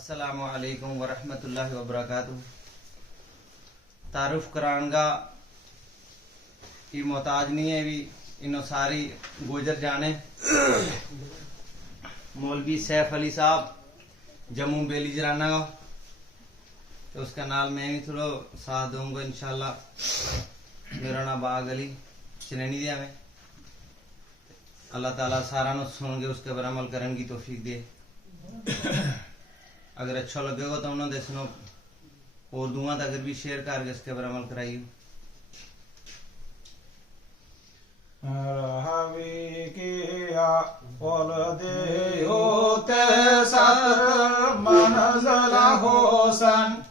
अस्सलामु अलैकुम वरहमतुल्लाहि वबरकातुहू। तारुफ करांगा ये मोहताज नहीं है भी इन्हों सारी गुजर जाने। मौलवी सैफ अली साहब जम्मू बेली जराना का, तो उसका नाल मैं भी थोड़ा साथ दूंगा इंशाल्लाह। मेरा नाम बाग अली चनैनी दिया में। अल्लाह ताला सारा नु सुन के उसके पर अमल करने की तौफीक दे। अगर अच्छा लगेगा तो उन्होंने सुनो और दूंगा तो अगर भी शेयर करके इसके पर अमल कराइए। रहावी किया बोल दे होते सत मनज़ल होसन।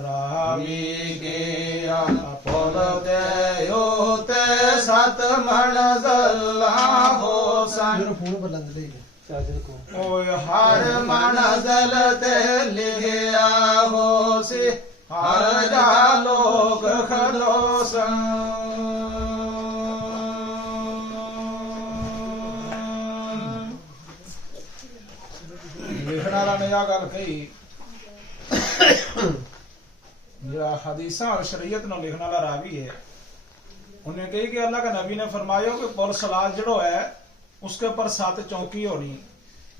रहावी किया बोल दे होते सत मनज़ल होसन। फोन पर लंद ले चार्जर को ओए हर मनज़ल ते लिया हो से हर जा लोग खलोसन। लिखने वाला ने यह गल कही जरा हदीसा और शरीयत नो लिखने वाला रावी है, उन्हें कही कि अल्लाह का नबी ने फरमाया कि पुर सलात जड़ो है उसके ऊपर 7 चौकी होनी,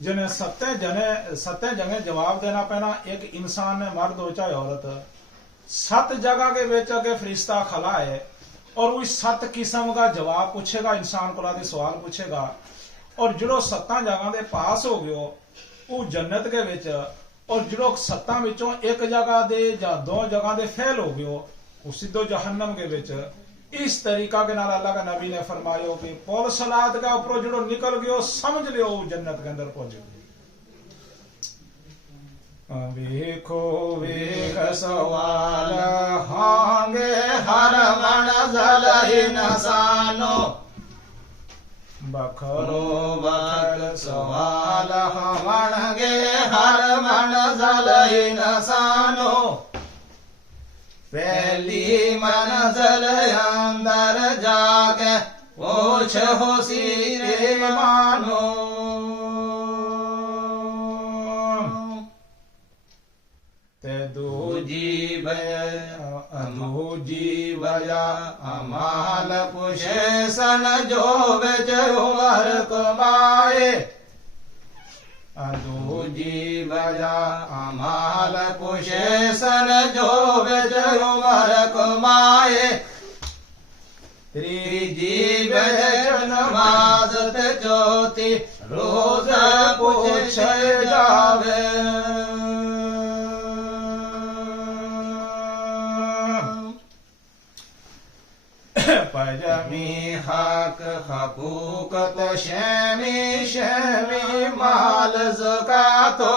जिन्हें 7 जगह जवाब देना पैना। एक इंसान है, मर्द हो चाहे औरत, 7 जगह के बेच के फरिश्ता खला है और उस 7 किस्म का जवाब पूछेगा, इंसान को आदि सवाल पूछेगा। और जो 7 जगह दे पास हो गयो वो जन्नत के बेच, और जो 7 विचों एक जगह दे या 2 जगह दे फेल हो गयो वो सीधो जहन्नम के बेच। इस तरीका के नाल अल्लाह का नबी ने फरमायो कि पौल सलात का ऊपर जो निकल गयो समझ लियो जन्नत के अंदर पहुंच गयो। देखो वेख सवाल होंगे हर मनज़ल इंसानो, बखरो बखर सवाल होंगे हर मनज़ल इंसानो। पहली मंजिल अंदर जाके पूछ हो सीरे मानो। ते दूजी वजह अमाल पुछे सन जो बेच उमर कमाए। दूजी वजह अमाल पुछे सन जो बेच उमर कमाए। त्रीजी वजह नमाज ते चौथी रोज पूछे जावे। पजमी हक हकूक तो शेमी शेमी माल ज़कातो।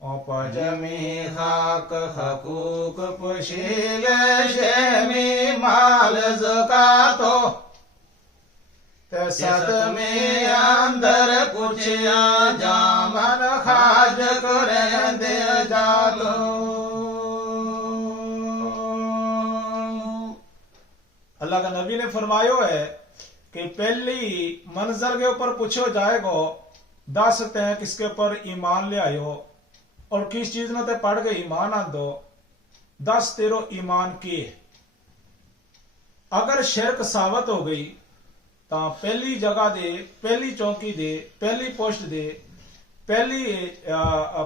ओ पजमी हक हकूक पुछिए शेमी माल ज़कातो। ते 7वें अंदर पुछिया जामन खाज करे दे जातो। अल्लाह का नबी ने फरमायो है कि पहली मंजिल के ऊपर पूछो जाएगो 10 तय किसके ऊपर ईमान ले आयो और किस चीज ने ते पढ़ के ईमान आ दो। 10 तेरो ईमान की अगर शिरक साबित हो गई तो पहली जगह दे, पहली चौकी दे, पहली पोस्ट दे, पहली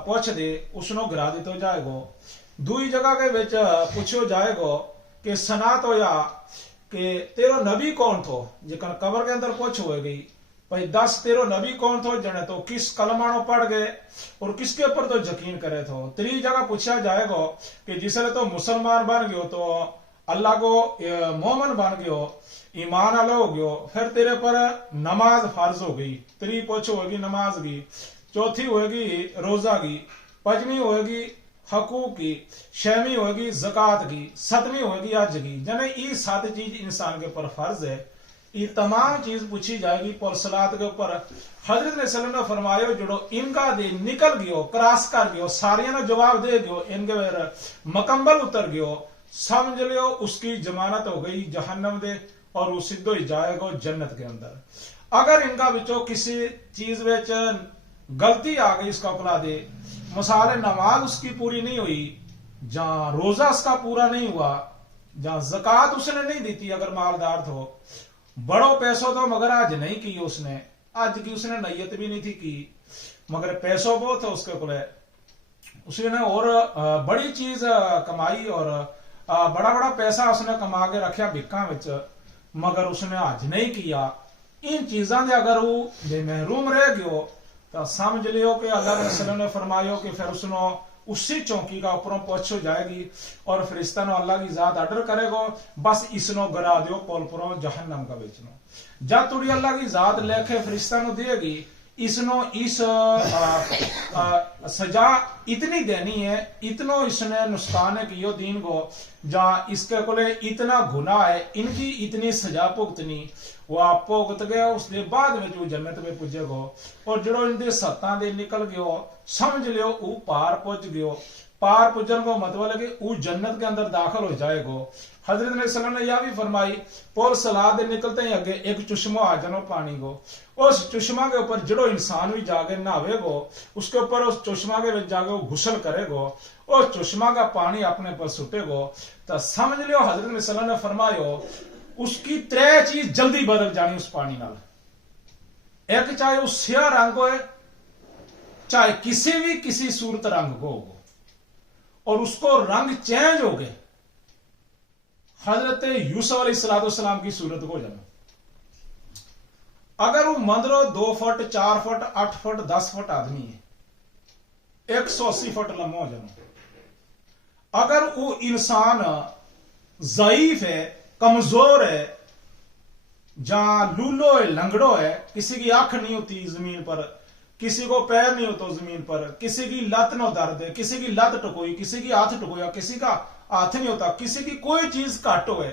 पोछ दे उसनो गिरा दितो जाएगो। दूई जगह के बेच पूछो जाएगो कि सनात होया कि तेरो नबी कौन थो, जिकन कब्र के अंदर पूछ हो गई भाई 10 तेरो नबी कौन थो, जने तो किस कलमानो पढ़ गए और किसके ऊपर तो यकीन करे थो। 3 जगह पूछा जाएगा कि जिसने तो मुसलमान बन गयो तो अल्लाह को मोमन बन गयो, ईमान वाला हो गयो, फिर तेरे पर नमाज फर्ज हो गई। 3 पूछ होगी नमाज की, चौथी होगी रोजा की, 5वीं होगी हकूक की, 6वीं होगी ज़कात की, 7वीं होगी हज की। जने ये 7 चीज इंसान के ऊपर फर्ज है। ये तमाम चीज पूछी जाएगी पर सलात के ऊपर। हजरत ने सल्लल्लाहु अलैहि वसल्लम ने फरमायो जो इनका दे निकल गयो, क्रॉस कर गयो, सारिया ने जवाब दे गयो, इनके मकम्बल उतर गयो, समझ लियो उसकी जमानत हो गई जहन्नम दे और वो सीधो ही जाएगा जन्नत के अंदर। अगर इनका विचो किसी चीज विच गलती आ गई इसका औकला दे, मिसाल नमाज उसकी पूरी नहीं हुई, जहां रोजा उसका पूरा नहीं हुआ, जहां ज़कात उसने नहीं दी थी अगर मालदार तो, बड़ो पैसों तो मगर आज नहीं की उसने, आज की उसने नीयत भी नहीं थी की, मगर पैसों बहुत है उसके को, उसने और बड़ी चीज कमाई और बड़ा बड़ा पैसा उसने कमा के रखा भिक्का विच, मगर उसने आज नहीं किया। इन चीजों से अगर वो महरूम रह गयो तो समझ लियो कि अल्लाह के रसूल ने फरमायो कि फिर उसनो उसी चौकी का ऊपरों पहुंच हो जाएगी और फरिश्ता नो अल्लाह की जात ऑर्डर करेगो, बस इसनो गिरा दियो पोलपुरों जहन्नम का बेचनो। जब तुड़ी अल्लाह की जात लेके फरिश्ता नो देगी, इसनो इस सजा इतनी देनी है, इतनो इसने नुकसान है कि यो दीन को, जहां इसके कोले इतना गुनाह है, इनकी इतनी सजा भुगतनी, वो आप भुगत गया, उसके बाद में जो जन्नत में पुजेगो, और जो इनके सत्ता दे निकल गयो, समझ लियो वो पार पुज गयो। पार पुजन को मतलब है कि वो जन्नत के अंदर दाखिल हो जाएगो। हजरत ने सल्लल्लाहु अलैहि वसल्लम ने यह भी फरमाई, पोल सलाद निकलते ही अगे एक चुश्मा आ जानो पानी को, उस चुश्मा के ऊपर जड़ो इंसान भी जाके नहावेगो, उसके ऊपर उस चुश्मा के जाके वो घुसल करेगो, और चुश्मा का पानी अपने पर सुटेगो, तो समझ लियो हजरत ने सल्लल्लाहु अलैहि वसल्लम ने फरमायो उसकी त्रै चीज जल्दी बदल जानी उस पानी नाल। एक चाहे वो स्या रंग हो, चाहे किसी सूरत रंग को हो, और उसको रंग चेंज हो गए हजरत यूसुफ अलैहिस्सलाम की सूरत को जाना। अगर वो मंदरो 2 फुट 4 फुट 8 फुट 10 फुट आदमी है, 180 फुट लंबा हो जाना। अगर वो इंसान ज़ईफ है, कमजोर है, जहां लूलो है, लंगड़ो है, किसी की आंख नहीं होती जमीन पर, किसी को पैर नहीं होता जमीन पर, किसी की लत नो दर्द है, किसी की लत टकोई, किसी की हाथ टकोया, किसी का हाथ नहीं होता, किसी की कोई चीज घट हो,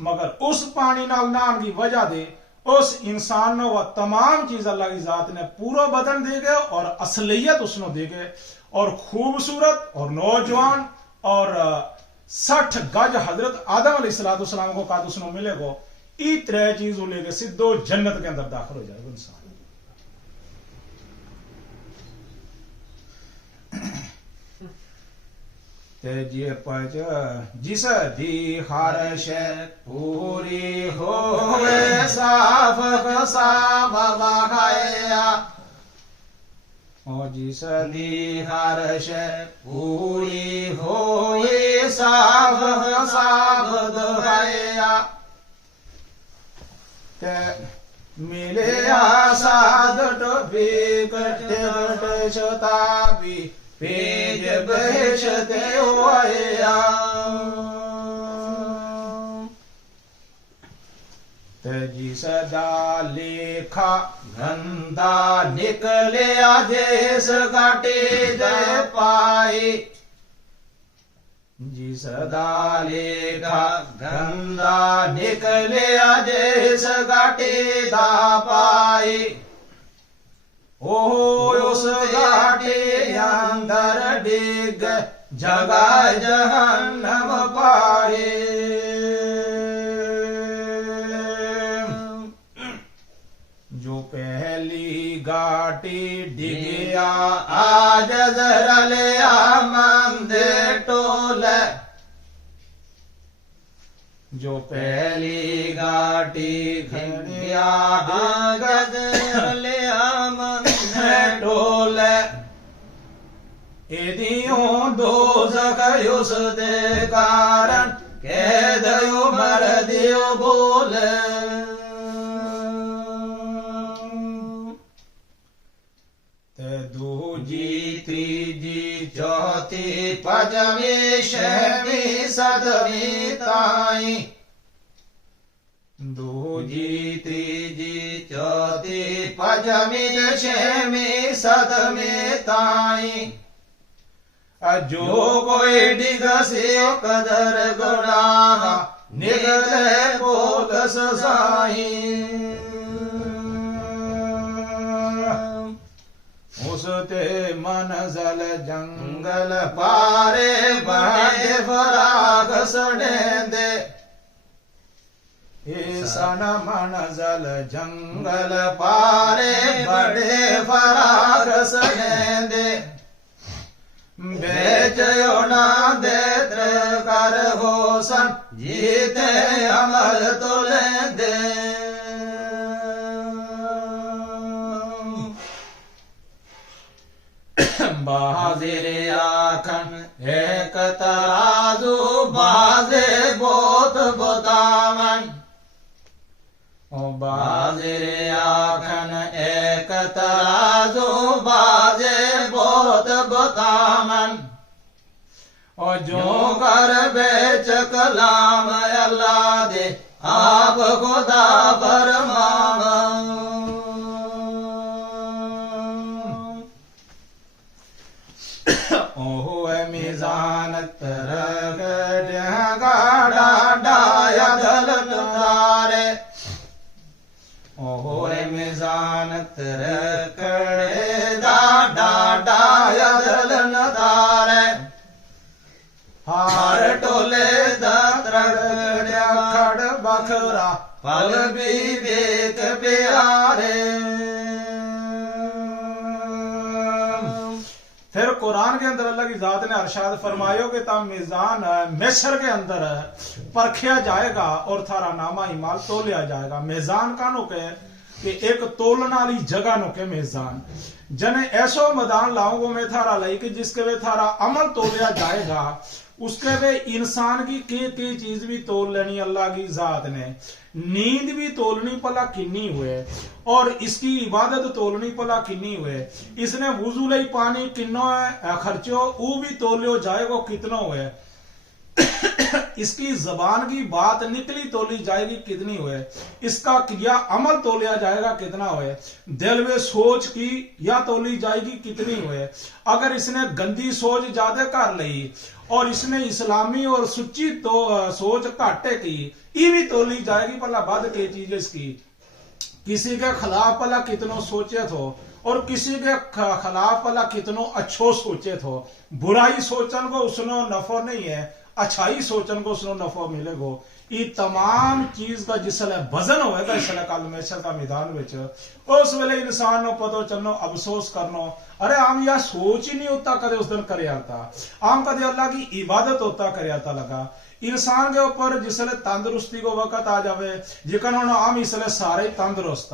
मगर उस पानी नाल नहान की वजह दे उस इंसान ने वह तमाम चीज अल्लाह की जात ने पूरा बदन दे गए और असलियत उसनो दे गए, और खूबसूरत और नौजवान और 60 गज हजरत आदम अलैहिस्सलाम को काद उसनो मिलेगो। ई त्रै चीज लेके सीधो जन्नत के अंदर दाखिल हो जाएगा इंसान। ते जी पज जिस दी हर्ष पूरी होवे, साफ साफ बहाया, ओ जिस दी हर्ष पूरी होवे, साफ साफ बहाया, ते मिले आसाद तो बिकट शताबी पेज बहशते आया, तजी सदा लेखा गंदा निकले आदेश काटे दे पाए, जी सदा लेखा गंदा निकले आदेश काटे दा पाए, ओ उस घाटे अंदर डिग जगा जहन्नम पाए, जो पहली घाटी डिगया आज जरले मंदे टोले, जो पहली घाटी घिया आगद ले टोले, एदियों दोज़ख उस दे कारण कह दयो मर दियो बोले, ते दूजी तीजी चौथी पंजवी छहवीं सतवीं ताई, दूजी तीजी चौथी पंजवीं छहवीं सतवीं ताई, जो कोई डिग से कदर गुनाह निकले बोलस साई, उसते मनजल जंगल पारे बड़े फराग सने दे, सन मनजल जंगल पारे बड़े फराग सहेंदे बेचयो ना देत्र कर होसन जीते अमल तुले दे बाजिर आखन एक तराजू बाजे बोत बतावन ओ बाजिर आखन एक तराजू बाजे बोत बतावन ओ जो कर बेच कलाम अल्लाह दे आप खुदा फरमावन मिजान तरग गाड़ा डाया दलत तारे ओरे मिजान तरग डाडा डाया दलन तारे हार टोले दत्रगड़िया खड़ बखरा पल विवेक प्यारे फिर कुरान के अंदर अल्लाह की जात ने अरशाद फरमायो कि तब मिजान मैशर के अंदर परखिया जाएगा और थारा नामा इमाल तोलिया जाएगा। मिजान का नो के कि एक तोलन वाली जगह नो के मिजान जने ऐसो मैदान लाऊंगो मैं थारा लाई कि जिसके वे थारा अमल तोलिया जाएगा उसके वे इंसान की के चीज भी तोल लेनी अल्लाह की जात ने नींद भी तोलनी पला किन्नी हुए और इसकी इबादत तोलनी पला किन्नी हुए इसने वुजू लई पानी किन्नो है खर्चो वो भी तोलियो जाएगो कितनो हुए इसकी जबान की बात निकली तोली जाएगी कितनी हुए इसका क्रिया अमल तोलिया जाएगा कितना हुए दिल में सोच की या तोली जाएगी कितनी हुए अगर इसने गंदी सोच ज्यादा कर ली और इसने इस्लामी और सुच्ची तो सोच घाटे की ये भी तोली जाएगी भला बद के चीज इसकी किसी के खिलाफ भला कितनो सोचे थो और किसी के खिलाफ भला कितनो अच्छो सोचे थो बुराई सोचन को उसनो नफो नहीं है अच्छाई सोचन को उसनो नफो मिलेगो ये तमाम चीज का जिसले वजन होएगा इसले कल मैशर का मैदान विच उस वेले इंसान नो पतो चलनो अफसोस करनो अरे आम या सोच ही नहीं होता कदे उस दिन करे आता आम कदे अल्लाह की इबादत होता करे आता लगा इंसान के ऊपर जिसले तंदुरुस्ती को वक्त आ जावे जिकन आम इसले सारे तंदुरुस्त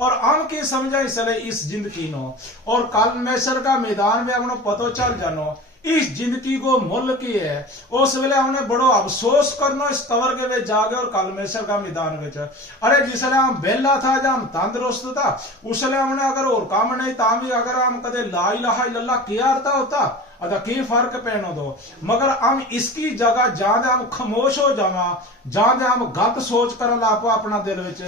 और आम की समझा इसले इस जिंदगी नो और कल मैशर का मैदान में हमनो पतो चल जानो इस जिंदगी को मुल की है उस वेले हमने बड़ो अफसोस करना इस कवर के वे जागे और कल मैशर का मैदान में अरे जिसले हम बेला था जब हम तंदुरुस्त था उसले हमने अगर और काम नहीं था भी अगर हम कदे ला इलाहा इल्लल्लाह किया होता अदा की फर्क पैनो दो मगर हम इसकी जगह जहां हम खामोश हो जावा जहां हम गलत सोच कर लापो अपना दिल विच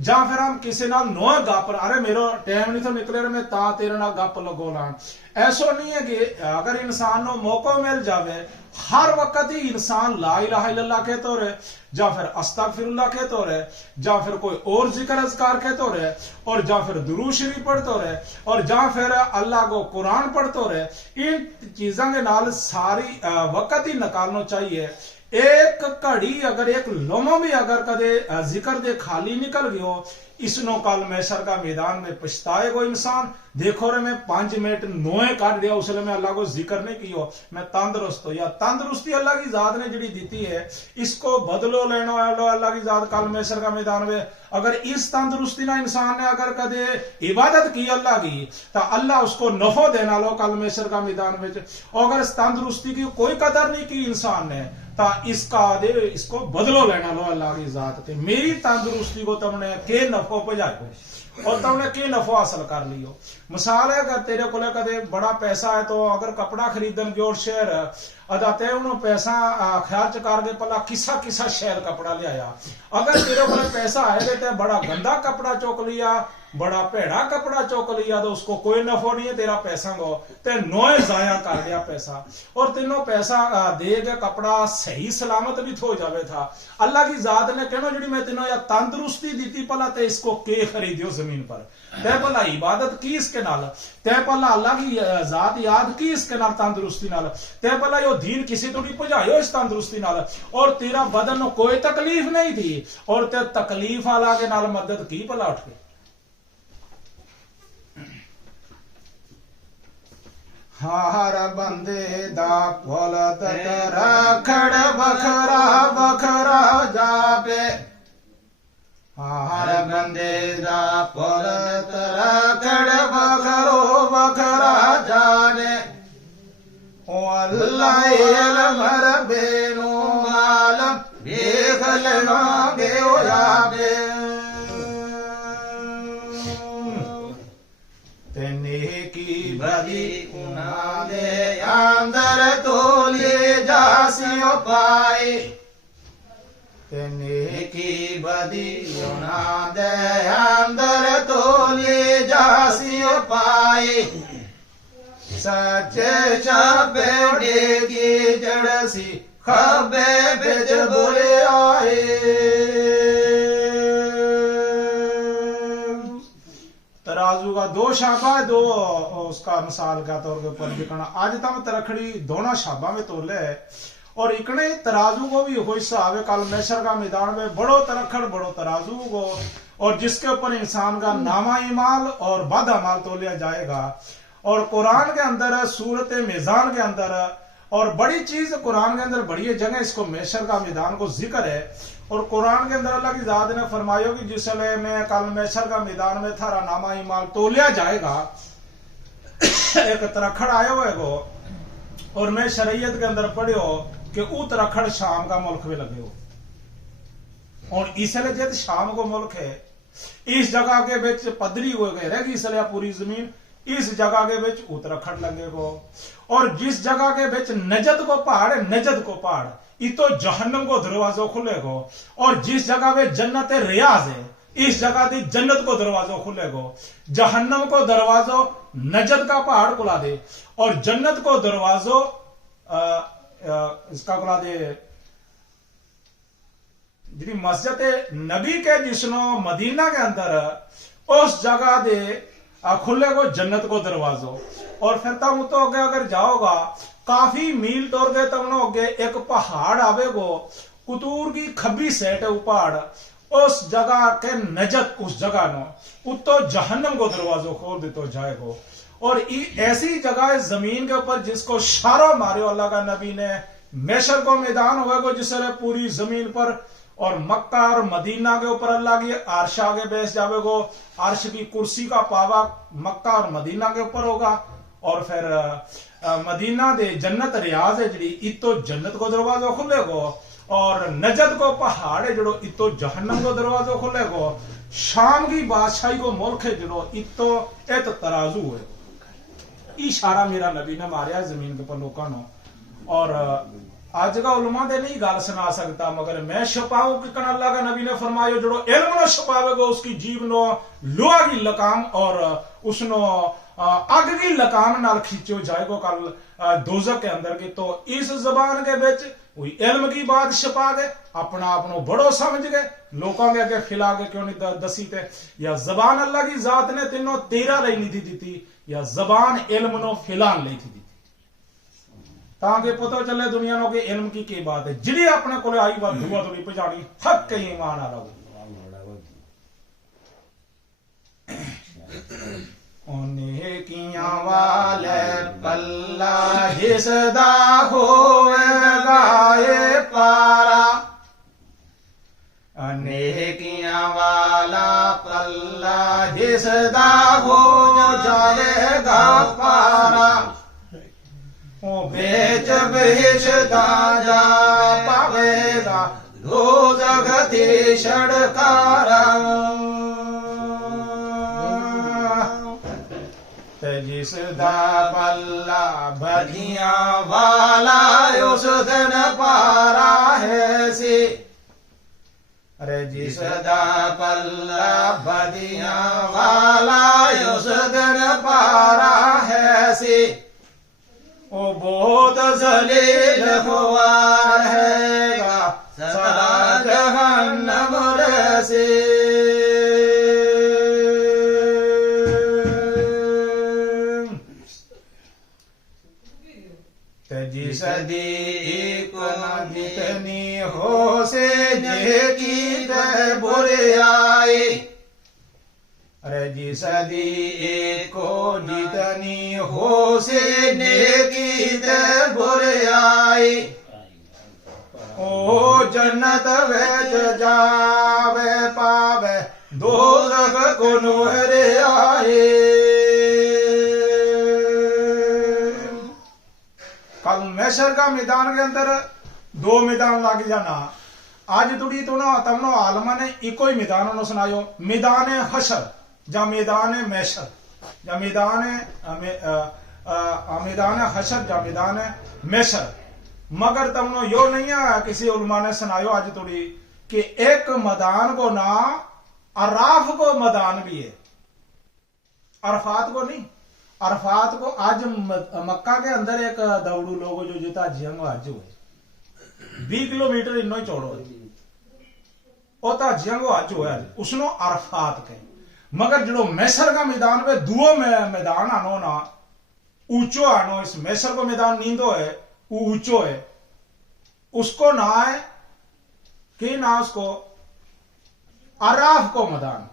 जां फिर हम किसी नाल नो गप अरे मेरो टाइम नहीं तो निकले मैं ता तेरे नाल गप लगो लान ऐसो नहीं है कि अगर इंसान नो मौका मिल जावे हर वक्त ही इंसान ला इलाहा इल्लल्लाह कहते रहे या फिर अस्तगफिरुल्लाह कहते रहे या फिर कोई और जिक्र अज़कार कहते रहे और या फिर दुरूद शरीफ पढ़ते रहे और या फिर अल्लाह को कुरान पढ़ते रहे इन चीजों के नाल सारी वक्त ही निकालना चाहिए एक घड़ी अगर एक लम्हा भी अगर कदे जिक्र दे खाली निकल गयो इसनो कल मैशर का मैदान में पछताएगा इंसान देखो रे मैं 5 मिनट नोए काट दिया उसने मैं अल्लाह को जिक्र नहीं किया मैं तंदुरुस्त हो या तंदुरुस्ती अल्लाह की जात ने जी दी है इसको बदलो लेना अल्लाह की जात कल मैशर का मैदान में अगर इस तंदुरुस्ती ना इंसान ने अगर कदे इबादत की अल्लाह की तो अल्लाह उसको नफो देना लो कल मैशर का मैदान में और अगर इस तंदुरुस्ती की कोई कदर नहीं की इंसान ने ता इसका दे इसको बदलो लेना लो अल्लाह की जात ते मेरी तंदुरुस्ती को तुमने के नफो पहुंचायो और तुमने के नफो हासिल कर लियो मिसाल है अगर तेरे को कदे बड़ा पैसा है तो अगर कपड़ा खरीदन गयो शहर अदाते उन्होंने पैसा खर्च करके पला किसा किसा शहर कपड़ा लिया अगर तेरे को पैसा है तो बड़ा गंदा कपड़ा चौक लिया बड़ा भेड़ा कपड़ा चौक लिया तो उसको कोई नफो नहीं है तेरा पैसा को ते नोए जाया कर दिया पैसा और तीनों पैसा दे के कपड़ा सही सलामत भी हो जावे था अल्लाह की जात ने कहना जी मैं तीनों या तंदुरुस्ती दी पला ते इसको के खरीदियो जमीन पर तय पला इबादत की इसके नाल तय पला अल्लाह की जात याद की इसके नाल तंदुरुस्ती नाल तय पला यो दीन किसी तो नहीं पहुंचायो इस तंदुरुस्ती नाल और तेरा बदन को कोई तकलीफ नहीं थी और ते तकलीफ वाला के नाल मदद की पला उठ के हार बंदे दा पुलत रखड़ बखरा बखरा जापे हार बंदे दा पुलत रखड़ बखरो बखरा जाने ओ अल्लाह मर बेनो मालम देख लगागे ओ याबे तेने की बदी उना दे अंदर तो ले जासियो पाए तेने की बदी उना दे अंदर तो ले जासियो पाए सच्चे छबे की जड़सी खबे बिच बुरे आए तराजू का दो शाबा दो उसका मिसाल का तौर के ऊपर बिकना आज तक तरखड़ी दोनों शाबा में तोले है और इकने तराजू को भी हो हिस्सा कल मैशर का मैदान में बड़ो तरखड़ बड़ो तराजू को और जिसके ऊपर इंसान का नामा इमाल और बद अमाल तोलिया जाएगा और कुरान के अंदर सूरत मीजान के अंदर और बड़ी चीज कुरान के अंदर बड़ी जगह इसको मैशर का मैदान को जिक्र है और कुरान के अंदर अल्लाह की जात ने फरमायो कि जिसले में कल मैशर का मैदान में थारा नामा इमाल तोलिया जाएगा एक तरखड़ आयो है गो और मैं शरीयत के अंदर पढ़ियो कि ऊ तरखड़ शाम का मुल्क में लगे हो और इसलिए जब शाम को मुल्क है इस जगह के बिच पदरी हो गए रहेगी इसलिए पूरी जमीन इस जगह के बिच उत्तराखंड लगेगो और जिस जगह के बिच नजद को पहाड़ है नजद को पहाड़ इतो जहन्नम को दरवाजो खुलेगो और जिस जगह पे जन्नत रियाज है इस जगह दी जन्नत को दरवाजो खुलेगो जहन्नम को दरवाजो नजद का पहाड़ खुला दे और जन्नत को दरवाजो इसका खुला दे जी मस्जिद नबी के जिसनो मदीना के अंदर उस जगह दे खुले को जन्नत को दरवाजो और फिर तम तो आगे अगर जाओगा काफी मील तोड़ गए तमनो आगे एक पहाड़ आवेगो कुतूर की खब्बी सेट है पहाड़ उस जगह के नजत उस जगह नो उतो जहन्नम को दरवाजो खोल देतो जाएगो और ऐसी जगह जमीन के ऊपर जिसको शारो मारे अल्लाह का नबी ने मैशर को मैदान होगा जिससे पूरी जमीन पर और मक्का और मदीना के ऊपर अल्लाह की आर्श आगे बैठ जावेगो आर्श की कुर्सी का पावा मक्का और मदीना के ऊपर होगा और फिर मदीना दे जन्नत रियाज है जी इतो जन्नत को दरवाजा खुलेगो और नजद को पहाड़ है जड़ो इतो जहन्नम को दरवाजा खुलेगो शाम की बादशाही को मुल्क है जड़ो इतो एत तराजू है इशारा मेरा नबी ने मारिया जमीन के ऊपर लोगों नो और आज का उलमा दे नहीं गाल सुना सकता मगर मैं छुपाऊं कि कन अल्लाह का नबी ने फरमायो जड़ो इल्म न छुपावेगो उसकी जीव नो लोहा की लकाम और उसनो आग की लकाम नाल खींचो जाएगो कल दोजक के अंदर की तो इस जबान के बिच कोई इल्म की बात छुपा दे अपना आपनो बड़ो समझ गए लोगों के आगे खिला के क्यों नहीं दसी थे या जबान अल्लाह की जात ने तीनों तेरा लई नहीं थी दी या जबान इल्म नो फिलान लई थी ताकि पता चले दुनिया नो के इल्म की बात है जिड़ी अपने को आई बात दुआ तो नहीं पहुंचानी हक के ईमान आ रहा उन्हें किया वाले पल्ला जिसदा होएगा ये पारा अनेह किया वाला पल्ला जिसदा हो जाएगा पारा ओ बेच बेचदा जा पावेगा दो जगती षडकारा जिसदा पल्ला बधिया वाला उस दिन पारा है सी अरे जिसदा पल्ला बधिया वाला उस दिन पारा है सी ओ बहुत जलील हुआ रहेगा सदा जहन्नम से जिस दी को जितनी हो से की बुरे आए अरे जी सदी एको जितनी हो से नेकी ते बुराई ओ जन्नत वेच जावे पावे दोज़ख को नूरे आए। कल मैशर का मैदान के अंदर दो मैदान लग जाना। आज तुड़ी तो ना तमनो आलमा ने इको ही मैदान उन्होंने सुनायो, मैदान हशर या मैदान मैशर या मैदान हशर या मैदान मैशर। मगर तमनो यो नहीं है किसी उलमा ने सुनायो आज तुड़ी कि एक मैदान को ना अराफ को मैदान भी है, अरफात को नहीं। अरफात को आज मक्का के अंदर एक दौड़ू लोग जो जुता जंग आज हुए 20 किलोमीटर इनो ही चौड़ो ओता जंग आज हुआ उसनो अरफात के। मगर जो मैसर का मैदान में दुओ मैदान आनो ना ऊंचो आनो, इस मैसर को मैदान नींदो है ऊंचो है, उसको ना है कि ना उसको अराफ को मैदान।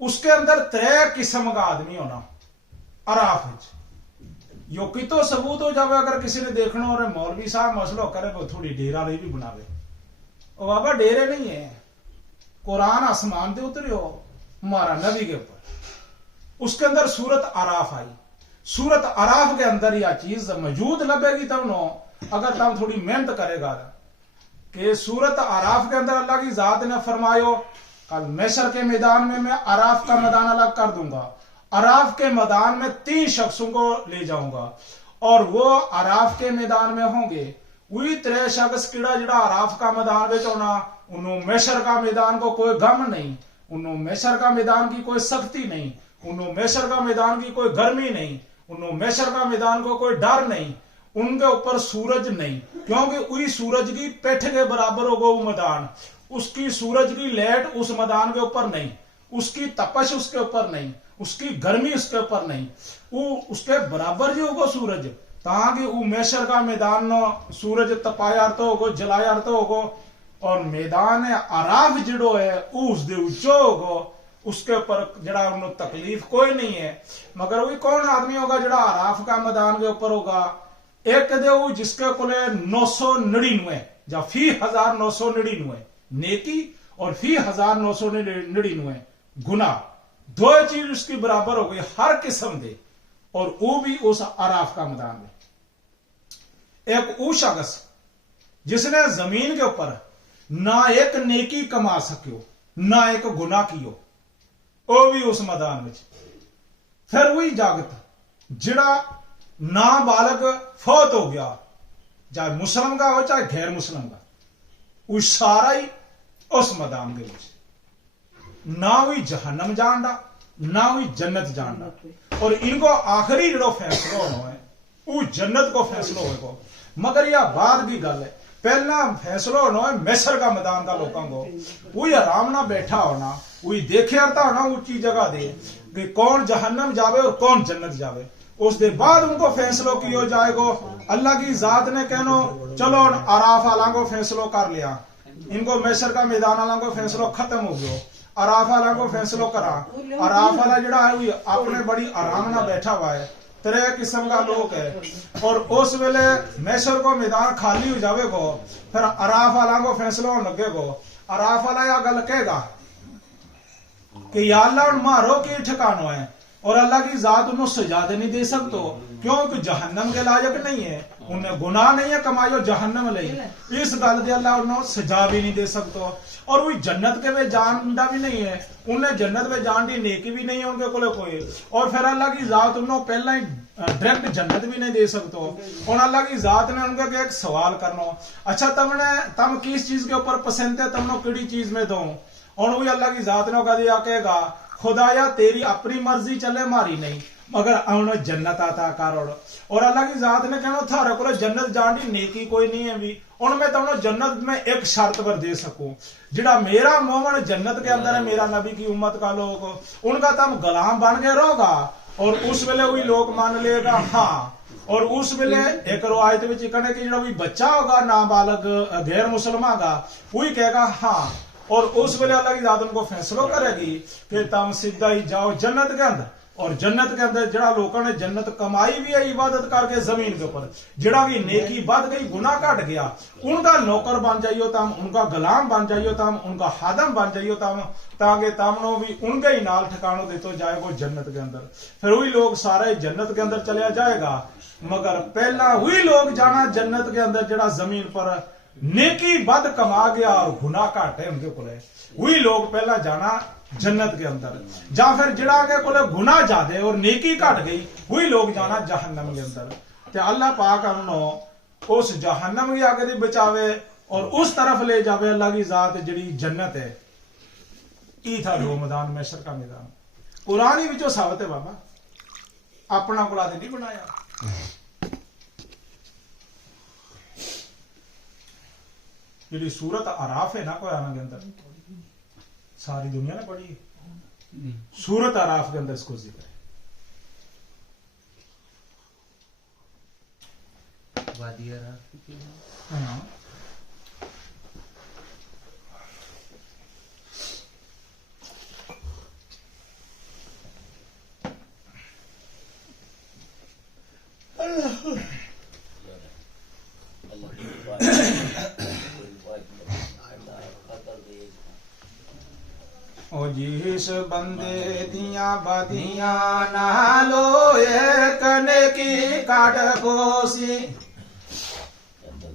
उसके अंदर 3 किस्म का आदमी होना अराफ यो की तो सबूत हो जावे। अगर किसी ने देखना और मौलवी साहब मसलो करे वो थोड़ी डेरा नहीं भी बनावे, और बाबा डेरे नहीं है, कुरान आसमान से उतरियो हमारा नबी के ऊपर, उसके अंदर सूरत अराफ आई। सूरत अराफ के अंदर यह चीज मौजूद लगेगी तब नो, अगर तब थोड़ी मेहनत करेगा कि सूरत अराफ के अंदर अल्लाह की जात ने फरमायो कल मैशर के मैदान में मैं अराफ का मैदान अलग कर दूंगा। अराफ के मैदान में 3 शख्सों को ले जाऊंगा और वो अराफ के मैदान में होंगे। वही 3 शख्स किड़ा जड़ा अराफ का मैदान में होना, उन्होंने मैशर का मैदान को कोई गम नहीं, उन्होंने मैशर का मैदान की कोई सख्ती नहीं, उन्होंने मैशर का मैदान की कोई गर्मी नहीं, उन्होंने मैशर का मैदान को कोई डर नहीं, उनके ऊपर सूरज नहीं, क्योंकि वही सूरज की पेठ के बराबर होगा वो मैदान। उसकी सूरज की लेट उस मैदान के ऊपर नहीं, उसकी तपश उसके ऊपर नहीं, उसकी गर्मी उसके ऊपर नहीं, वो उसके बराबर जो होगा सूरज, ताकि वो मैशर का मैदान सूरज तपाया तो होगा जलाया तो होगा। और मैदान अराफ जड़ो है उसदे ऊंचो होगा, उसके ऊपर जड़ा उन्हें तकलीफ कोई नहीं है। मगर वही कौन आदमी होगा जड़ा अराफ का मैदान के ऊपर होगा? एक दे जिसके को 999 या फी 1999 नेकी और फी 1999 गुना, 2 चीज उसकी बराबर हो गई हर किस्म दे, और वो भी उस अराफ का मैदान में। एक वो शख्स जिसने जमीन के ऊपर ना एक नेकी कमा सकियो ना एक गुना कियो, वो भी उस मैदान में। फिर वही जागत जिड़ा नाबालग फौत हो गया, चाहे मुस्लिम का हो चाहे गैर मुस्लिम का, वो सारा ही उस मैदान के विच। ना हुई जहन्नम जानदा ना हुई जन्नत जानदा, और इनको आखिरी जो फैसला होना है वो जन्नत को फैसला होगा। मगर यह बात भी गल है, पहला फैसला होना है मैसर का मैदान का लोगों को, वही आराम ना बैठा होना, वही देखे आता होना ऊंची जगह दे कि कौन जहन्नम जावे और कौन जन्नत जावे। उस दे बाद उनको फैसलो किया जाएगा। अल्लाह की जात ने कहनो चलो अराफ आला को फैसलो कर लिया, इनको मैसर का मैदान आला को फैसलो खत्म हो गयो, अराफ आला को फैसलो करा। अराफ आला जड़ा है अपने बड़ी आराम ना बैठा हुआ है, 3 किस्म का लोग है, और उस वेले मैसर को मैदान खाली हो जावेगो, फिर अराफ आला को फैसलो लगेगो। अराफ आला या गल कहेगा कि या अल्लाह मारो की ठिकानो है, और अल्लाह की जात उन्हें सजा नहीं दे सकते, क्योंकि जहन्नम के लायक नहीं है, उन्हें गुनाह नहीं है कमायो जहन्नम ले, इस गल दे अल्लाह उन्हें सजा भी नहीं दे सकते। और वही जन्नत के वे जानदा भी नहीं है, उन्हें जन्नत में जान की नेकी भी नहीं है उनके को कोई, और फिर अल्लाह की जात उन्हें पहला ही डायरेक्ट जन्नत भी नहीं दे सकते। और अल्लाह की जात ने उनके एक सवाल करना, अच्छा तम किस चीज के ऊपर पसंद है, तुमने किड़ी चीज में दो, और वही अल्लाह की जात ने दिया कहेगा खुदाया तेरी अपनी मर्जी चले मारी नहीं, मगर उन्हें जन्नत आता करोड़। और अल्लाह की जात ने कहना थारे को जन्नत जान की नेकी कोई नहीं है भी, और मैं तुमने जन्नत में एक शर्त पर दे सकूं, जिड़ा मेरा मोमन जन्नत के अंदर है, मेरा नबी की उम्मत का लोग, उनका तुम गुलाम बन गए रहोगा, और उस वेले वही लोग मान लेगा हाँ। और उस वेले एक रवायत में कहने की जो भी बच्चा होगा नाबालग गैर मुसलमान का, वही कहेगा हाँ, और उस वेले अल्लाह की जात उनको फैसलो करेगी, फिर तुम सीधा ही जाओ जन्नत के अंदर। और जन्नत के अंदर जड़ा लोगों ने जन्नत कमाई भी है इबादत करके जमीन के ऊपर, जड़ा भी नेकी बढ़ गई गुनाह घट गया, उनका नौकर बन जाइयो तम, उनका गुलाम बन जाइयो तम, उनका हादम बन जाइयो तम, ताकि तमनो भी उनके ही नाल ठिकानो देतो जाएगो जन्नत के अंदर। फिर वही लोग सारे जन्नत के अंदर चलिया जाएगा, मगर पहला वही लोग जाना जन्नत के अंदर जड़ा जमीन पर नेकी बद कमा गया और गुनाह घट है उनके कोले, वही लोग पहला जाना जन्नत के अंदर। या फिर जड़ा के कोले गुनाह ज्यादा और नेकी घट गई, वही लोग जाना जहन्नम के अंदर। ते अल्लाह पाक हमनो उस जहन्नम के आगे दी बचावे और उस तरफ ले जावे अल्लाह की जात जड़ी जन्नत है। ई था दो मैदान मैशर का मैदान, कुरान ही विचों साबित है बाबा, अपना कुला नहीं बनाया। जी सूरत आराफ है ना कुरान के अंदर, सारी दुनिया ने पढ़ी है। सूरत आराफ के अंदर इसको जिक्र है। वादी आराफ की हाँ। ओ जिस बंदे दिया बदिया नालो एक की काट पोसी,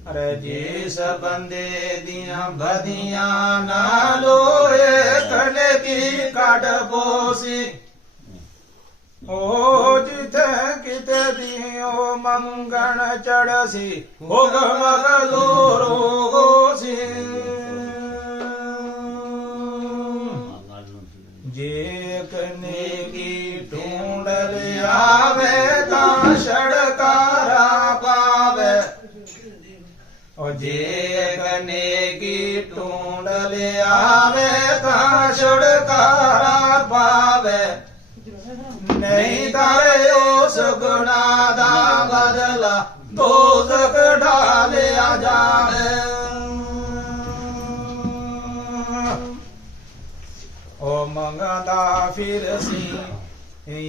अरे जिस बंदे दिया बदिया नालो एक की काट पोसी, ओ जिथे किते दियो मंगण चढ़सी भोग मगदूरो होसी, जे कने की ढूंढ ले आवे ता सड़कारा पावे, और जे कने की ढूंढ ले आवे ता सड़कारा पावे, नहीं तारे उस गुनाह दा बदला दोज़ख ढालिया जावे। ओ मंगदा फिर सी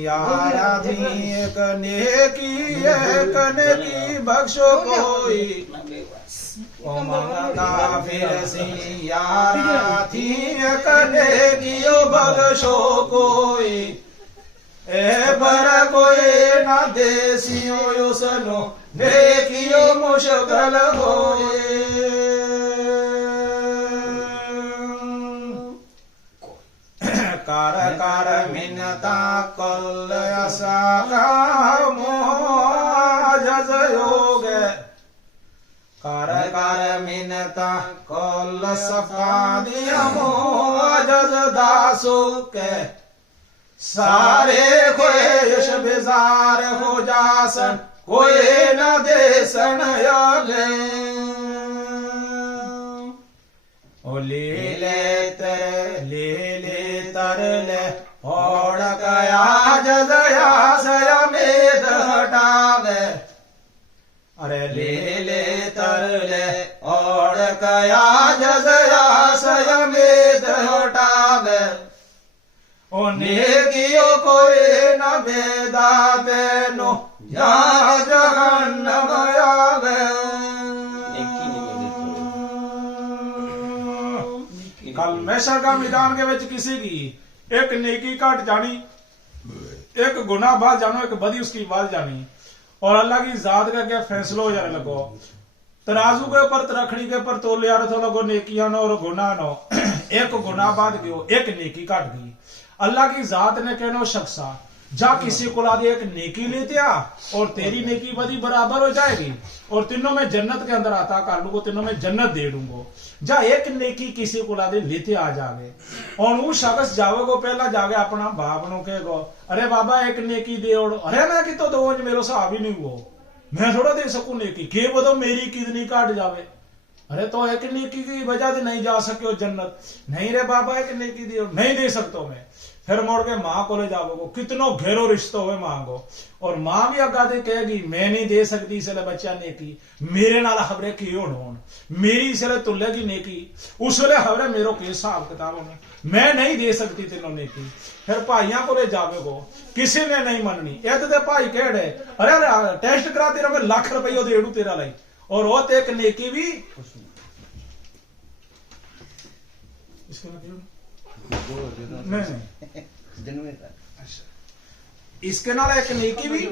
यारा दी एक नेकी बख्शो कोई, ओ मंगदा फिर सी यारा थी एक नेकी बख्शो कोई, ए पर कोई ना देसियो उसनो नेकियो मुश्किल होए, कार कार मिन्नता कल असा का मोजज योग, कार कार मिन्नता कल सफा दिया मोजज दासो के, सारे ख्वेश बेजार हो जासन कोई न देसन याले, ओ ले तरले ओढ़ गया जजया सया मेद हटावे, अरे ले तरले ओढ़ गया जजया सया मेद हटावे, ओ नेकियो कोई न बेदा बेनो या जहन्नम आवे, कल मैशर का मैदान के विच किसी की एक नेकी घट जानी, एक गुनाह बाद जानो, एक बदी उसकी बाद जानी, और अल्लाह की जात का क्या फैसला हो जाने लगो, तराजू के ऊपर तरखड़ी के ऊपर तोल यार तो लगो नेकियां नो और गुनाह नो, एक गुनाह बाद गयो एक नेकी घट गई। अल्लाह की जात ने कहनो शख्सा जा किसी को ला दे एक नेकी लेते आ और तेरी नेकी बदी बराबर हो जाएगी और तीनों में जन्नत के अंदर आता कर लूंगो, तीनों में जन्नत दे दूंगो। जा एक नेकी किसी को ला दे लेते आ जागे और वो शख्स जावेगो पहला जागे अपना बाप नो कहेगो अरे बाबा एक नेकी दे और अरे मैं कि तो दो मेरो साहब ही नहीं हुआ, मैं थोड़ा दे सकूं नेकी के बदो मेरी कितनी काट जावे, अरे तो एक नेकी की वजह से नहीं जा सके जन्नत, नहीं रे बाबा एक नेकी दे नहीं दे सकता मैं, फिर मुड़ के मां को ले जाओगे, कितनो घेरो रिश्ता हुए मां को। और मां भी अगा दे कहेगी मैं नहीं दे सकती इसलिए बच्चा नेकी, मेरे नाल खबरे की होन, मेरी इसलिए तुलेगी नेकी, उसले खबरे मेरो के हिसाब किताब होने, मैं नहीं दे सकती तेनों नेकी। फिर भाइयों को ले जावेगो, किसी ने नहीं मननी। इद दे भाई कहड़े अरे टेस्ट करा तेरा मैं लाख रुपये देड़ू तेरा लाई, और वो ते एक नेकी भी इसके नाल एक नेकी भी।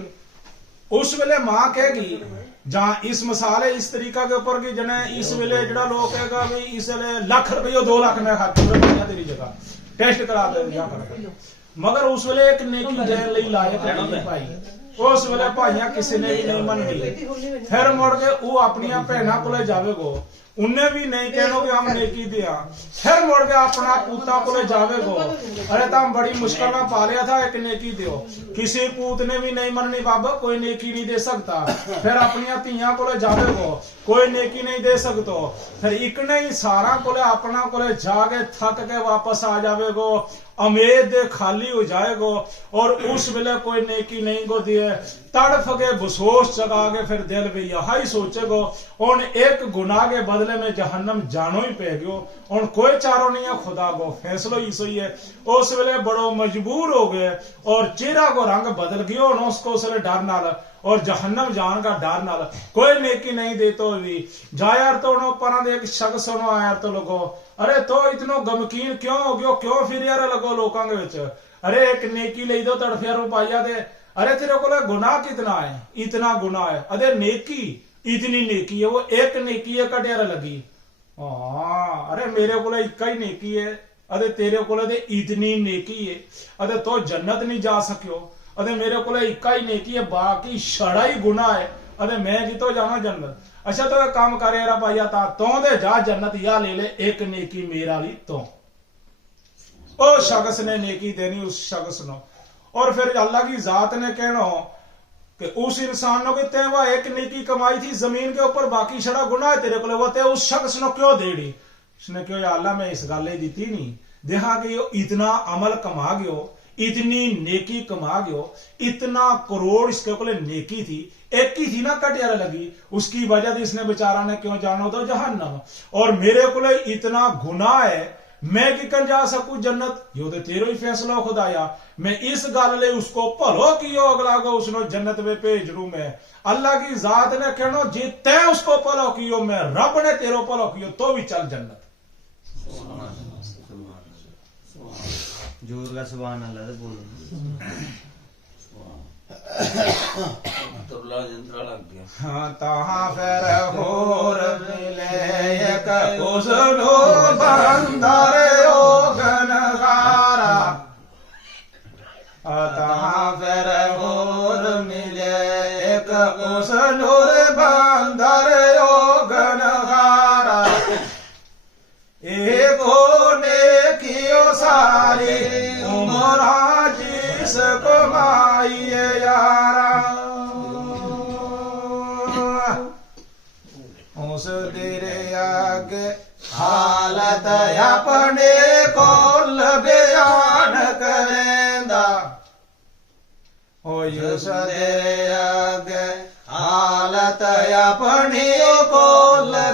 उस वेले मां कहेगी जहां इस मिसाल है इस तरीका के ऊपर कि जने इस वेले जड़ा लोग कहेगा भी इस वेले लाख रुपये 2 लाख में खाते तेरी जगह टेस्ट करा दे, मगर उस वेले एक नेकी देन लई लायक नहीं भाई। उस वेले भाइयां किसी ने भी नहीं मननी। फिर मुड़ के वो अपनी भैना को जावेगो, उन्हें भी नहीं कहनो कि हम नेकी दिया। फिर मुड़ के अपना पूता को जावेगो, अरे तुम बड़ी मुश्किल में पा लिया था एक नेकी दियो, किसी पूत ने भी नहीं मननी बाबा कोई नेकी नहीं दे सकता। फिर अपनी तियां को जावेगो, कोई नेकी नहीं दे सकते। फिर एक नहीं सारा को अपना को जाके थक के वापस आ जावेगो, उम्मीद खाली हो जाएगो, और उस वेले कोई नेकी नहीं को दिए तड़फ के बसोस जगा के फिर दिल भी यही सोचेगो उन एक गुनाह के बदले में जहन्नम जानो ही पे गयो, और कोई चारो नहीं है, खुदा को फैसलो ही सही है। उस वेले बड़ो मजबूर हो गए और चेहरा को रंग बदल गयो, उसको उसले डर नाल और जहन्नम जान का डर नाल कोई नेकी नहीं दे तो भी जा यार। तो पर एक शख्स सुनो यार तो लोगो, अरे तो इतनो गमकीन क्यों हो गयो, क्यों फिर यार लगो लोकां दे विच, अरे एक नेकी ले दो तड़फिया रुपया दे, अरे तेरे को गुनाह कितना है, इतना गुनाह है, अरे नेकी इतनी नेकी है, वो एक नेकी है कटियार लगी। हाँ अरे मेरे को एक ही नेकी है, अरे तेरे को इतनी नेकी है, अरे तो जन्नत नहीं जा सको, अरे मेरे को एक ही नेकी है, बाकी छड़ा ही गुनाह है, अरे मैं की तो जाना जन्नत। अच्छा तो एक काम कर यार पाइया था तो दे जा जन्नत, या ले ले एक नेकी मेरा ली तो। ओ शख्स ने नेकी देनी उस शख्स नो, और फिर अल्लाह की जात ने कहना कि उस इंसान ने ते वह एक नेकी कमाई थी जमीन के ऊपर, बाकी छड़ा गुनाह तेरे को, वो ते उस शख्स ने क्यों देड़ी। उसने क्यों अल्लाह मैं इस गल दी नहीं, देखा कि इतना अमल कमा गयो, इतनी नेकी कमा गयो, इतना करोड़ इसके को नेकी थी, एक ही थी ना कटियार लगी, उसकी वजह से इसने बेचारा ने क्यों जानो तो जहन्नम, और मेरे को इतना गुनाह है मैं किकन जा सकूं जन्नत, यो तो तेरो ही फैसला खुदाया। मैं इस गल ले उसको भलो कियो अगला को उसने जन्नत में भेज रू मैं। अल्लाह की जात ने कहनो जे तै उसको भलो कियो, मैं रब ने तेरो भलो कियो तो भी चल जन्नत। जोर का सुभान अल्लाह तो बोलो। हाँ तहाँ फिर होर मिले एक उसनो बंदर ओगनगारा, तहाँ फिर होर मिले एक उसनो बंदर ओगनगारा, एको ने कियो सारी उमरा जिस कमाइए यारा, उस तेरे आगे हालत अपने को बयान करेंदा, उस तेरे आगे हालत अपनी को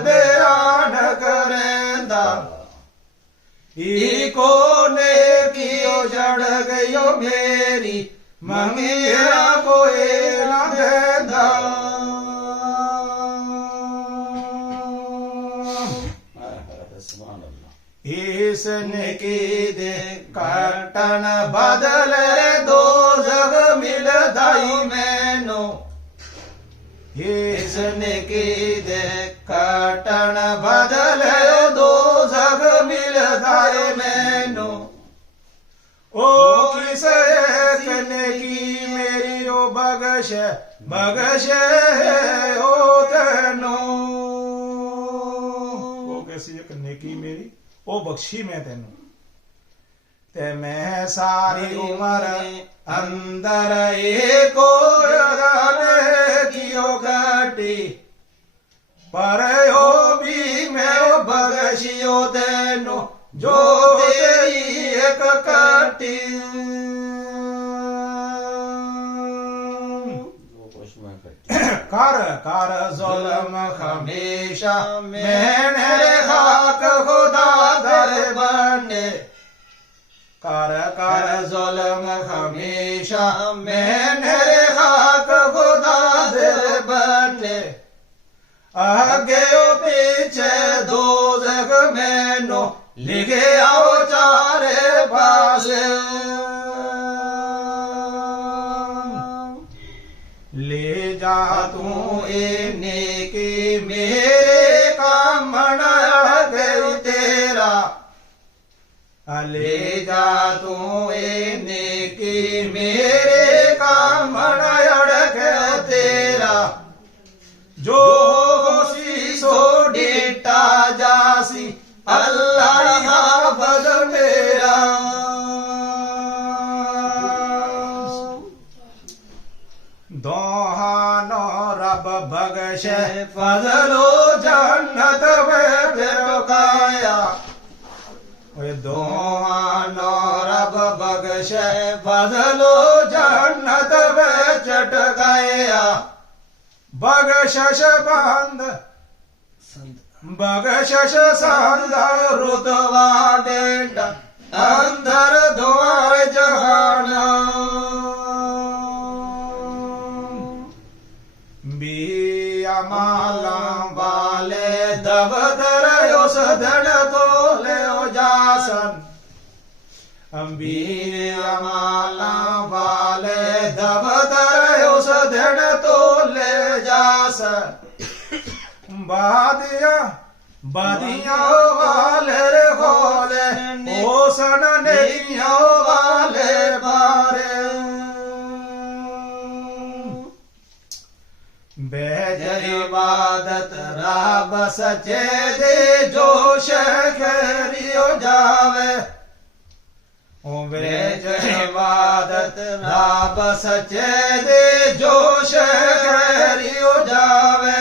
बयान करेंदा, इको ने कियो जड़ गयो मेरी मंगिया कोई ना देदा। इसने की दे कटन बदल दो जग मिल दाई मैनो, इसने की दे कटन बदल दो जग मिल दाई मैनो, ओ किस एक ने की मेरी ओ बगश बगश ओ तेनो, ओ कैसी एक नेकी मेरी ओ बख्शी मैं तेनू, ते मैं सारी उम्र अंदर एको कियो काटी, पर ओ भी मैं बख्शियो तेनू जो एक काट माटी कर कर जुल्म हमेशा मैंने खाक खुदा दर बने कर कर जुल्म हमेशा मैंने खाक खुदा दर बने आगे पीछे दोज़ख मैनो लिखे आओ चारे पासे ले जा तू नेकी मेरे काम गए तेरा ले जा तू नेकी मेरे काम गए तेरा जो सो डेटा जासी अल्लाह हाफज मेरा दोहानो रब बख्शे फजलो जन्नत में बेकाया दोहानो रब बख्शे फजलो जन्नत में चटकाया बख्शश बंद बख्शश संद रुतवा डेंडा अंदर द्वार जहाना माला वाले दबदर उस धड़ तो ले जासन माला वाले दबदर उस धड़ तो ले जासन बादिया वाले रे होले ओसन नेकिया वाले बारे बेजर इबादत राब सचे दे जोश खरियो जावे ओ बेजर इबादत राब सचे दे जोश खरियो जावे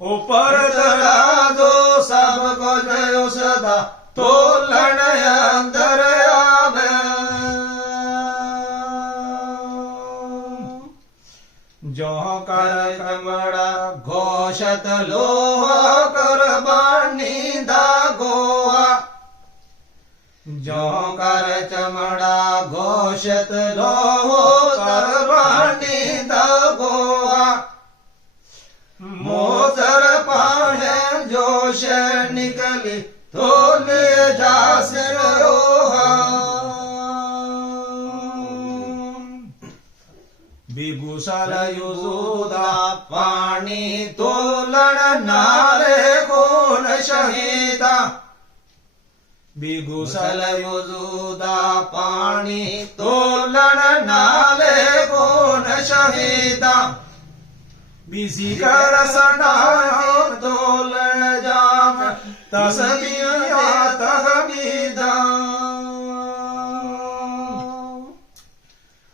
ऊपर तरा दो सब कुछ उसदा तोलन अंदर आवे जो कर कमड़ा घोषत लोहा कुर्बानी दा गोआ जो कर चमड़ा घोषत लोहो कुर्बानी दा गोआ मोजर पाने जोश निकली तो ले जासिर रोहा बिगुसल युजुदा पानी तोलन नाले कौन शहीदा बिगुसल युजुदा पानी तोलन नाले कौन शहीदा बिसी कर सनाम तोलन जाम तस्बिया तहमीदा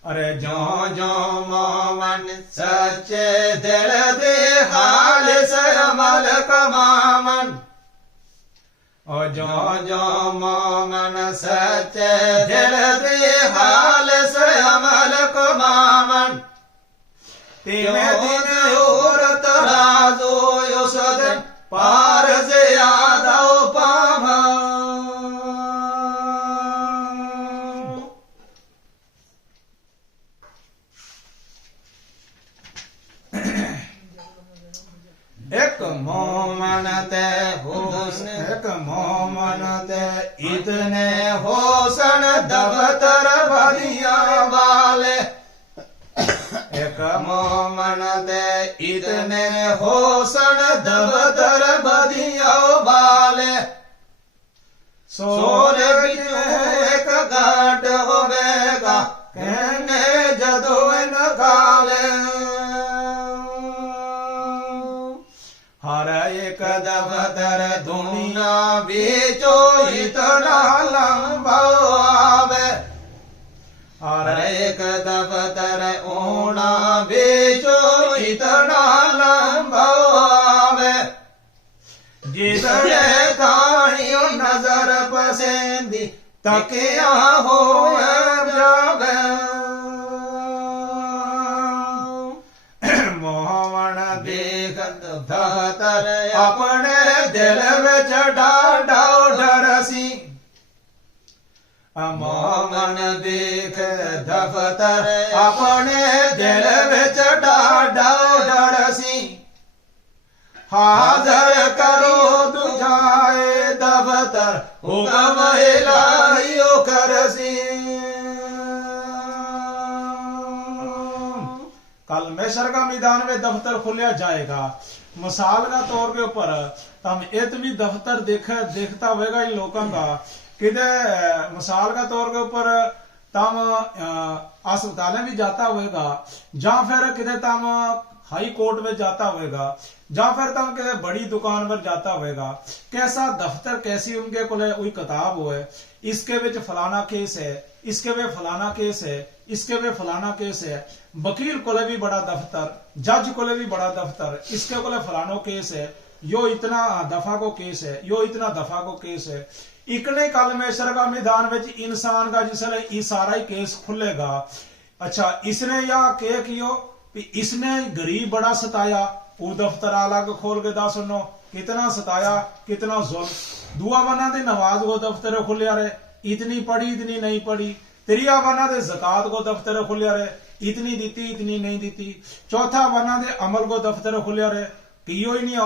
अरे जो जो मोमन सच्चे दिल दे हाल से अमल कमामन और जो जो मोमन सच्चे दिल दे हाल से अमल कमामन तेरे दिन और तराजो युसद पार से याद आओ पामा एक मोमन ते हुस्न एक मोमन ते इतने होसन दबतर बलिया वाले एक मोमन ते इतने होसन दबतर बलिया वाले सोरे एक घाट होवेगा कहने जदो न काले हर एक दबतर दुनिया बेचो इतना लंबा आवे हर एक दबतर ओना बेचो इतना लंबा आवे जितने कहानियों नजर पसंदी ਤਕਿਆ ਹੋਵੇ ਜਗ ਮੋਹਣ ਦੇਖ ਦਫ਼ਤਰ ਆਪਣੇ ਦਿਲ ਵਿੱਚ ਡਾਢਾ ਡਰ ਸੀ ਮੋਹਣ ਦੇਖ ਦਫ਼ਤਰ ਆਪਣੇ ਦਿਲ ਵਿੱਚ ਡਾਢਾ ਡਰ ਸੀ ਹਾਜ਼ਰ ਕਰੋ ਦੁਜਾਏ ਦਫ਼ਤਰ ਹੁਕਮ ਇਲਾਹੀਓ ਕਰਸੀ कल मैशर का मैदान में दफ्तर खोलिया जाएगा। मिसाल का तौर के ऊपर तम इत भी दफ्तर देखता होगा इन लोगों का किधे मिसाल का तौर के ऊपर तम अस्पताल में भी जाता होगा या फिर किधे तम हाई कोर्ट में जाता होगा या फिर तम किधे बड़ी दुकान पर जाता होगा। कैसा दफ्तर कैसी उनके को कोई किताब हो इसके विच फलाना केस है, इसके वे फलाना केस है, इसके वे फलाना केस है। वकील को भी बड़ा दफ्तर, जज को भी बड़ा दफ्तर, इसके को फलानो केस है, यो इतना दफा को केस है, यो इतना दफा को केस है। इकने कल मैशर का मैदान में इंसान का जिसने ये सारा ही केस खुलेगा। अच्छा इसने या के कियो इसने गरीब बड़ा सताया, वो दफ्तर अलग खोल के दस सुनो कितना सताया कितना जुल्म। दुआ बना दे नमाज को दफ्तर खुलिया रहे, इतनी पढ़ी इतनी नहीं पढ़ी। त्रिया बना दे ज़कात को दफ्तर खुलिया रहे, इतनी दी इतनी नहीं दी। चौथा बना दे अमल को दफ्तर खुलिया रहे, कियो ही नहीं